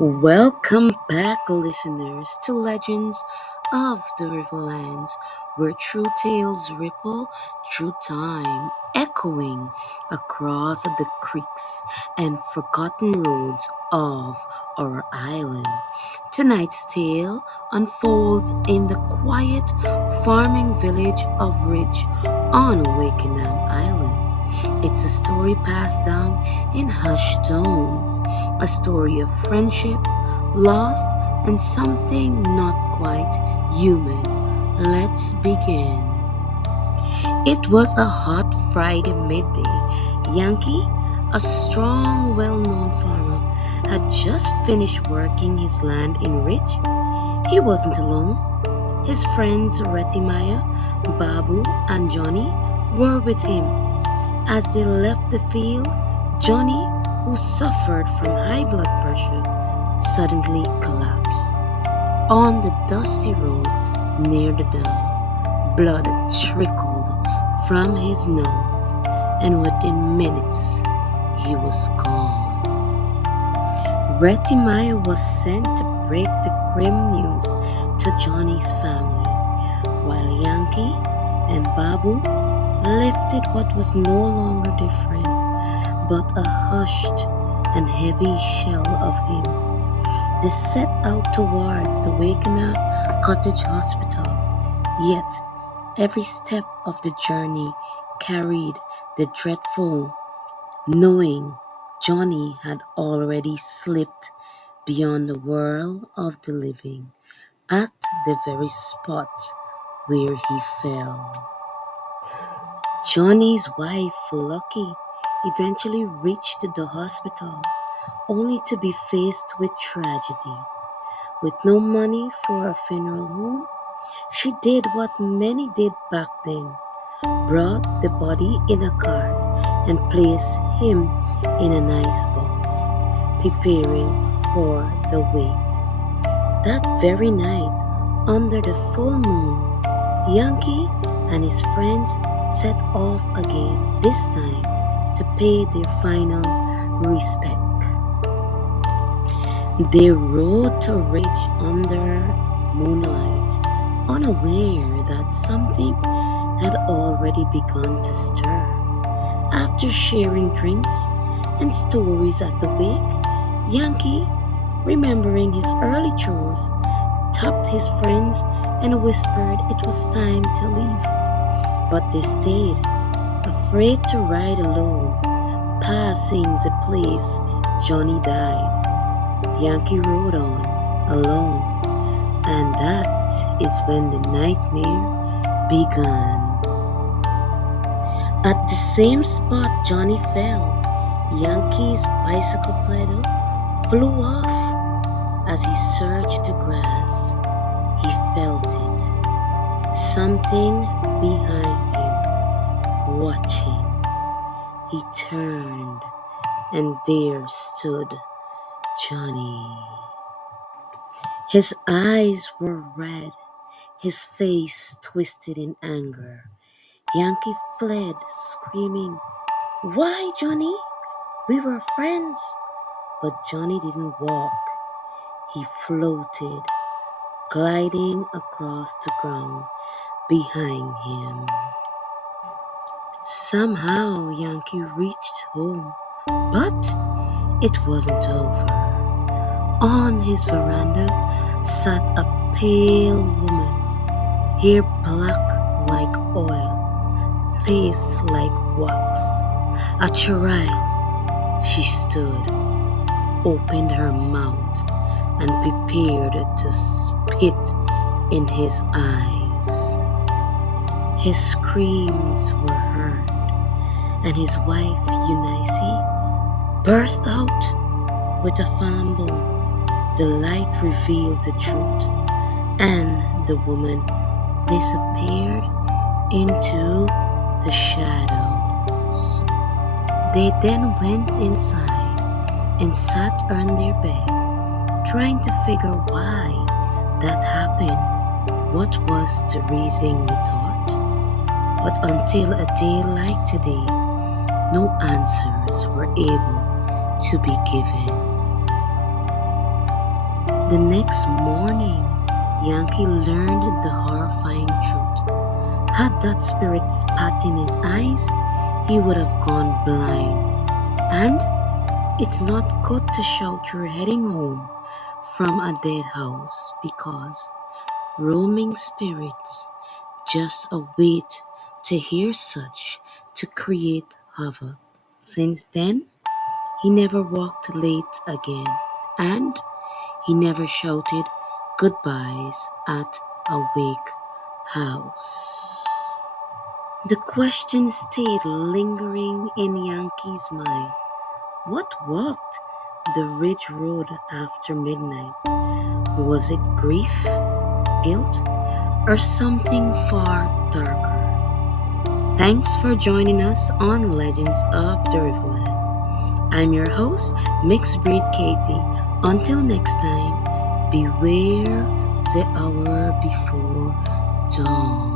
Welcome back, listeners, to Legends of the Riverlands, where true tales ripple through time, echoing across the creeks and forgotten roads of our island. Tonight's tale unfolds in the quiet farming village of Ridge on Wakenaam Island. It's a story passed down in hushed tones, a story of friendship, loss, and something not quite human. Let's begin. It was a hot Friday midday. Yankee, a strong, well known farmer, had just finished working his land in Ridge. He wasn't alone. His friends Retimaya, Babu, and Johnny were with him. As they left the field, Johnny, who suffered from high blood pressure, suddenly collapsed. On the dusty road near the dam, blood trickled from his nose, and within minutes he was gone. Retimaya was sent to break the grim news to Johnny's family, while Yankee and Babu lifted what was no longer different, but a hushed and heavy shell of him. They set out towards the Wakenaam Cottage Hospital, yet every step of the journey carried the dreadful knowing Johnny had already slipped beyond the world of the living at the very spot where he fell. Johnny's wife, Lucky, eventually reached the hospital, only to be faced with tragedy. With no money for a funeral home, she did what many did back then, brought the body in a cart and placed him in a nice box, preparing for the wake. That very night, under the full moon, Yankee and his friends set off again, this time to pay their final respect. They rode to Ridge under moonlight, unaware that something had already begun to stir. After sharing drinks and stories at the wake, Yankee, remembering his early chores, tapped his friends and whispered it was time to leave. But they stayed, afraid to ride alone, passing the place Johnny died. Yankee rode on, alone, and that is when the nightmare began. At the same spot Johnny fell, Yankee's bicycle pedal flew off. As he searched the grass, he felt it. Something behind him, watching. He turned, and there stood Johnny. His eyes were red, his face twisted in anger. Yankee fled, screaming, "Why, Johnny? We were friends." But Johnny didn't walk. He floated, gliding across the ground behind him. Somehow Yankee reached home, but it wasn't over. On his veranda sat a pale woman, hair black like oil, face like wax. A churile, she stood, opened her mouth, and prepared to spit in his eyes. His screams were heard, and his wife, Eunice, burst out with a fumble. The light revealed the truth, and the woman disappeared into the shadows. They then went inside and sat on their bed, trying to figure why that happened. What was the reason, they thought? But until a day like today, no answers were able to be given. The next morning, Yankee learned the horrifying truth. Had that spirit spat in his eyes, he would have gone blind. And it's not good to shout you're heading home from a dead house because roaming spirits just await to hear such to create havoc. Since then, he never walked late again, and he never shouted goodbyes at a wake house. The question stayed lingering in Yankee's mind. What walked the ridge road after midnight? Was it grief, guilt, or something far darker? Thanks for joining us on Legends of the Riverlands. I'm your host, Mixed Breed Katie. Until next time, beware the hour before dawn.